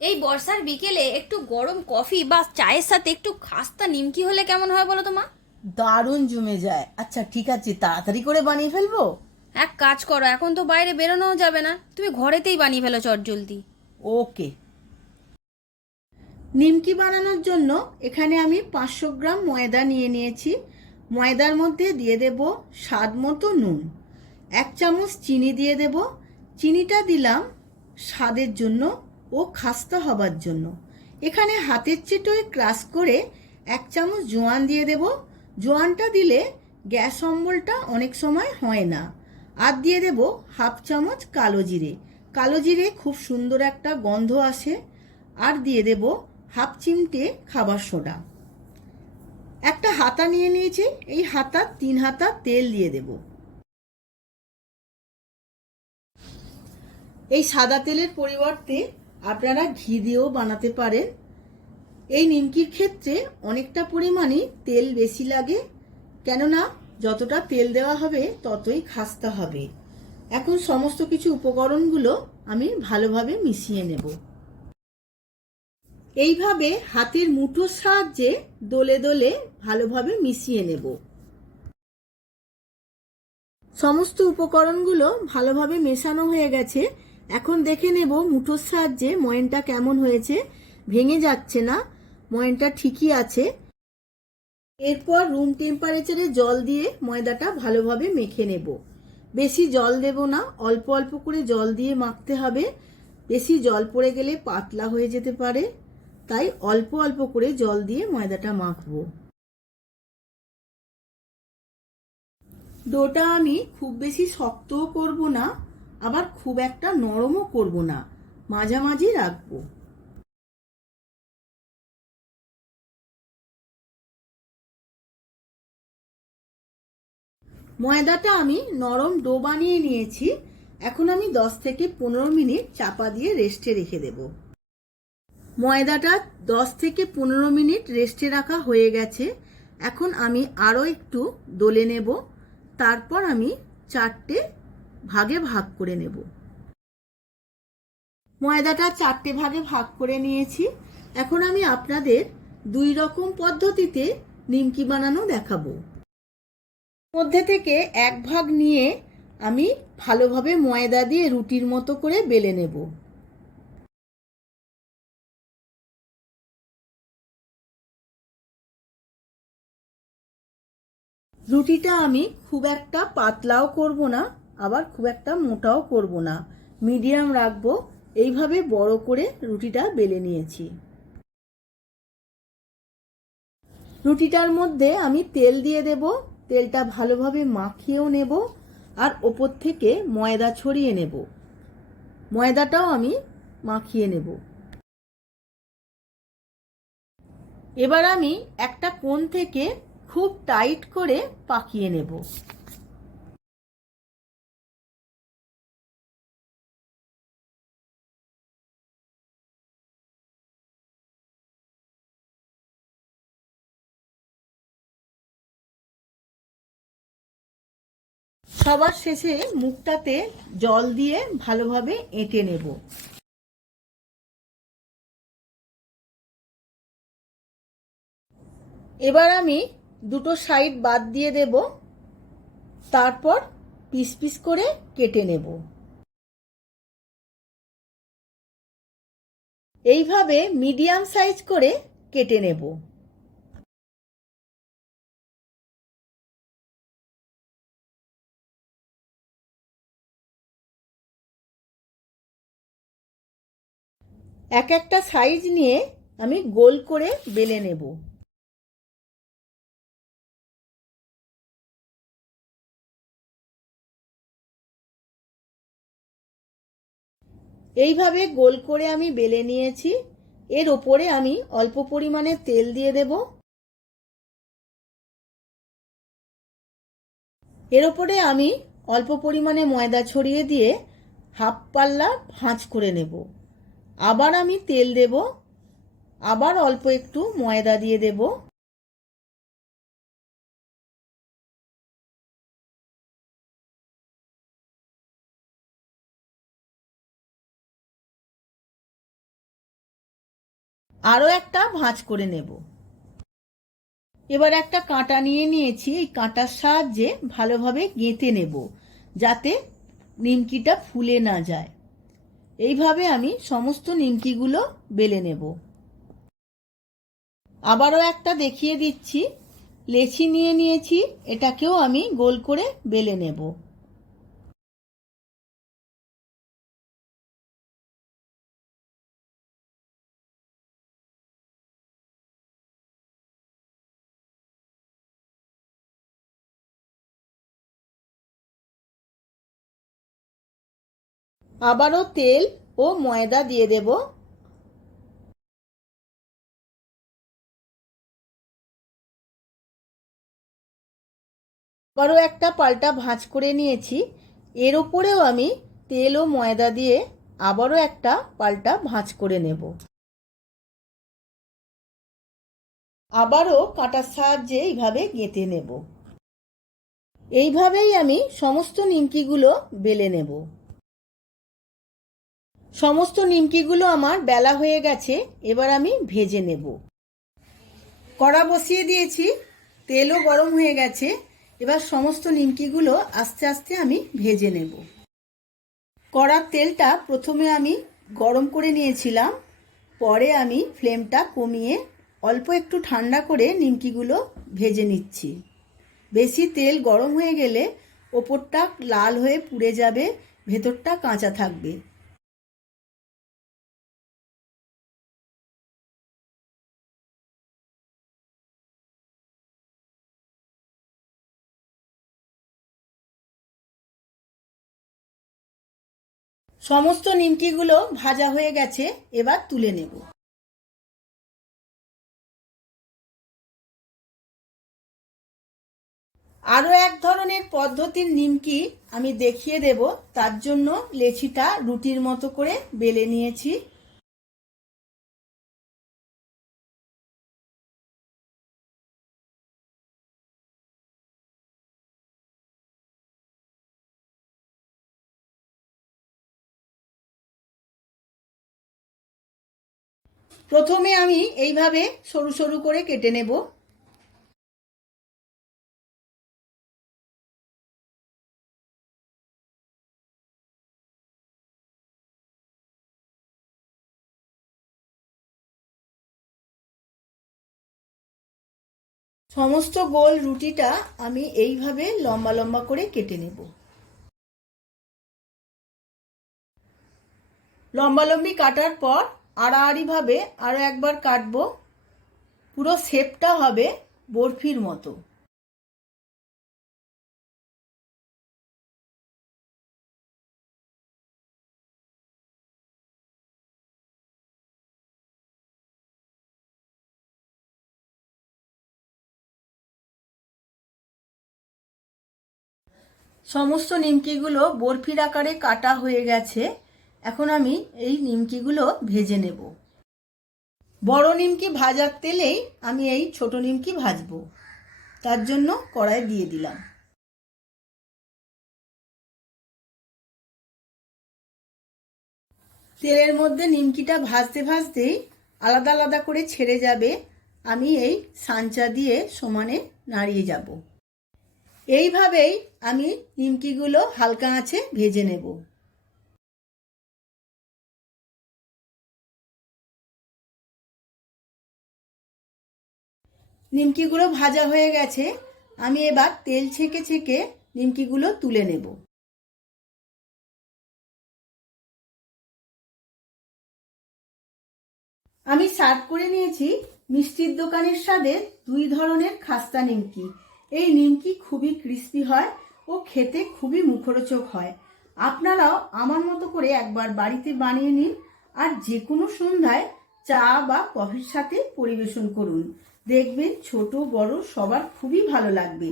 এই বর্ষার বিকেলে একটু গরম কফি বা চায়ের সাথে একটু খাস্তা নিমকি হলে কেমন হয় বলো তো মা? দারুণ জমে যায়। আচ্ছা ঠিক আছে, তাড়াতাড়ি করে বানিয়ে ফেলবো। এক কাজ করো, এখন তো বাইরে বেরোনোও যাবে না, তুমি ঘরেতেই বানিয়ে ফেলো চটজলদি। ওকে। নিমকি বানানোর জন্য এখানে আমি 500 গ্রাম ময়দা নিয়ে নিয়েছি। ময়দার মধ্যে দিয়ে দেব স্বাদ মতো নুন, 1 চামচ চিনি দিয়ে দেব। চিনিটা দিলাম স্বাদের জন্য ও খাস্তা হবার জন্য। এখানে হাতের চেটোয় ক্রাশ করে 1 চামচ জোয়ান দিয়ে দেব। জোয়ানটা দিলে গ্যাস অম্বলটা অনেক সময় হয় না। আর দিয়ে দেব 1/2 চামচ কালো জিরে। কালো জিরে খুব সুন্দর একটা গন্ধ আসে। আর দিয়ে দেব 1/2 চিমটে খাবার সোডা। একটা হাতা নিয়ে নিয়েছি, এই হাতা 3 হাতা তেল দিয়ে দেব। এই সাদা তেলের পরিবর্তে আপনারা ঘি দিয়েও বানাতে পারেন। এই নিমকির ক্ষেত্রে অনেকটা পরিমাণে তেল বেশি লাগে, কেননা যতটা তেল দেওয়া হবে ততই খাস্তা হবে। এখন সমস্ত কিছু উপকরণগুলো আমি ভালোভাবে মিশিয়ে নেব। এইভাবে হাতের মুঠোর সাহায্যে দোলে দোলে ভালোভাবে মিশিয়ে নেব। সমস্ত উপকরণগুলো ভালোভাবে মেশানো হয়ে গেছে। এখন দেখে নেব মুঠোর সাহায্যে ময়ানটা কেমন হয়েছে। ভেঙে যাচ্ছে না, ময়ানটা ঠিকই আছে। এরপর রুম টেম্পারেচারে জল দিয়ে ময়দাটা ভালোভাবে মেখে নেব। বেশি জল দেব না, অল্প অল্প করে জল দিয়ে মাখতে হবে। বেশি জল পড়ে গেলে পাতলা হয়ে যেতে পারে, তাই অল্প অল্প করে জল দিয়ে ময়দাটা মাখবো। ডোটা আমি খুব বেশি শক্তও করব না, আবার খুব একটা নরমও করব না, মাঝামাঝি রাখবো। ময়দাটা আমি নরম ডো বানিয়ে নিয়েছি। এখন আমি 10 থেকে 15 মিনিট চাপা দিয়ে রেস্টে রেখে দেব। ময়দাটা 10 থেকে 15 মিনিট রেস্টে রাখা হয়ে গেছে। এখন আমি আরও একটু দলে নেব। তারপর আমি 4টে ভাগে ভাগ করে নেব। ময়দাটা 4টে ভাগে ভাগ করে নিয়েছি। এখন আমি আপনাদের 2 রকম পদ্ধতিতে নিমকি বানানো দেখাবো। মধ্যে থেকে 1 ভাগ নিয়ে আমি ভালোভাবে ময়দা দিয়ে রুটির মতো করে বেলে নেব। রুটিটা আমি খুব একটা পাতলাও করব না, আবার খুব একটা মোটাও করব না, মিডিয়াম রাখবো। এইভাবে বড় করে রুটিটা বেলে নিয়েছি। রুটিটার মধ্যে আমি তেল দিয়ে দেব। তেলটা ভালোভাবে মাখিয়েও নেব, আর ওপর থেকে ময়দা ছড়িয়ে নেব। ময়দাটাও আমি মাখিয়ে নেব। এবার আমি একটা কোণ থেকে খুব টাইট করে পাকিয়ে নেব। সবার শেষে মুখটাতে জল দিয়ে ভালোভাবে এঁটে নেব। এবার আমি দুটো সাইড বাদ দিয়ে দেব। তারপর পিস পিস করে কেটে নেব। এইভাবে মিডিয়াম সাইজ করে কেটে নেব। এক একটা সাইজ নিয়ে আমি গোল করে বেলে নেব। এইভাবে গোল করে আমি বেলে নিয়েছি। এর ওপরে আমি অল্প পরিমাণে তেল দিয়ে দেব। এর ওপরে আমি অল্প পরিমাণে ময়দা ছড়িয়ে দিয়ে হাফ পাল্লা ভাঁজ করে নেব। আবার আমি তেল দেব, আবার অল্প একটু ময়দা দিয়ে দেব। আরও একটা ভাঁজ করে নেব। এবার একটা কাঁটা নিয়ে নিয়েছি, এই কাঁটার সাহায্যে ভালোভাবে গেঁথে নেব যাতে নিমকিটা ফুলে না যায়। এইভাবে আমি সমস্ত নিমকিগুলো বেলে নেব। আবারও একটা দেখিয়ে দিচ্ছি, লেচি নিয়ে নিয়েছি, এটাকেও আমি গোল করে বেলে নেব। আবারও তেল ও ময়দা দিয়ে দেব। আবারও একটা পাল্টা ভাঁজ করে নিয়েছি, এর ওপরেও আমি তেল ও ময়দা দিয়ে আবারও একটা পাল্টা ভাঁজ করে নেব। আবারও কাঁটার সাহায্যে এইভাবে গেঁথে নেব। এইভাবেই আমি সমস্ত নিমকিগুলো বেলে নেব। সমস্ত নিমকিগুলো আমার বেলা হয়ে গেছে, এবার আমি ভেজে নেব। কড়া বসিয়ে দিয়েছি, তেলও গরম হয়ে গেছে, এবার সমস্ত নিমকিগুলো আস্তে আস্তে আমি ভেজে নেব। কড়ার তেলটা প্রথমে আমি গরম করে নিয়েছিলাম, পরে আমি ফ্লেমটা কমিয়ে অল্প একটু ঠান্ডা করে নিমকিগুলো ভেজে নিচ্ছি। বেশি তেল গরম হয়ে গেলে ওপরটা লাল হয়ে পুড়ে যাবে, ভেতরটা কাঁচা থাকবে। সমস্ত নিমকিগুলো ভাজা হয়ে গেছে, এবার তুলে নেব। আরও এক ধরনের পদ্ধতির নিমকি আমি দেখিয়ে দেব, তার জন্য লেচিটা রুটির মতো করে বেলে নিয়েছি। প্রথমে আমি এইভাবে সরু সরু করে কেটে নেব। সমস্ত গোল রুটিটা আমি এইভাবে লম্বা লম্বা করে কেটে নেব। লম্বালম্বি কাটার পর আড়াআড়িভাবে আরও একবার কাটবো, পুরো শেপটা হবে বরফির মতো। সমস্ত নিমকিগুলো বরফির আকারে কাটা হয়ে গেছে, এখন আমি এই নিমকিগুলো ভেজে নেব। বড় নিমকি ভাজার তেলেই আমি এই ছোট নিমকি ভাজবো, তার জন্য কড়াই দিয়ে দিলাম। তেলের মধ্যে নিমকিটা ভাজতে ভাজতেই আলাদা আলাদা করে ছেড়ে যাবে, আমি এই সাঞ্চা দিয়ে সমানে নাড়িয়ে যাব। এইভাবেই আমি নিমকিগুলো হালকা আঁচে ভেজে নেব। নিমকিগুলো ভাজা হয়ে গেছে, আমি এবার তেল ছেঁকে ছেঁকে নিমকিগুলো তুলে নেব। আমি সার্ভ করে নিয়েছি মিষ্টির দোকানের স্বাদে দুই ধরনের খাস্তা নিমকি। এই নিমকি খুবই ক্রিস্পি হয় ও খেতে খুবই মুখরোচক হয়। আপনারাও আমার মতো করে একবার বাড়িতে বানিয়ে নিন আর যে কোনো সন্ধ্যায় চা বা কফির সাথে পরিবেশন করুন। দেখবেন ছোট বড় সবার খুবই ভালো লাগবে।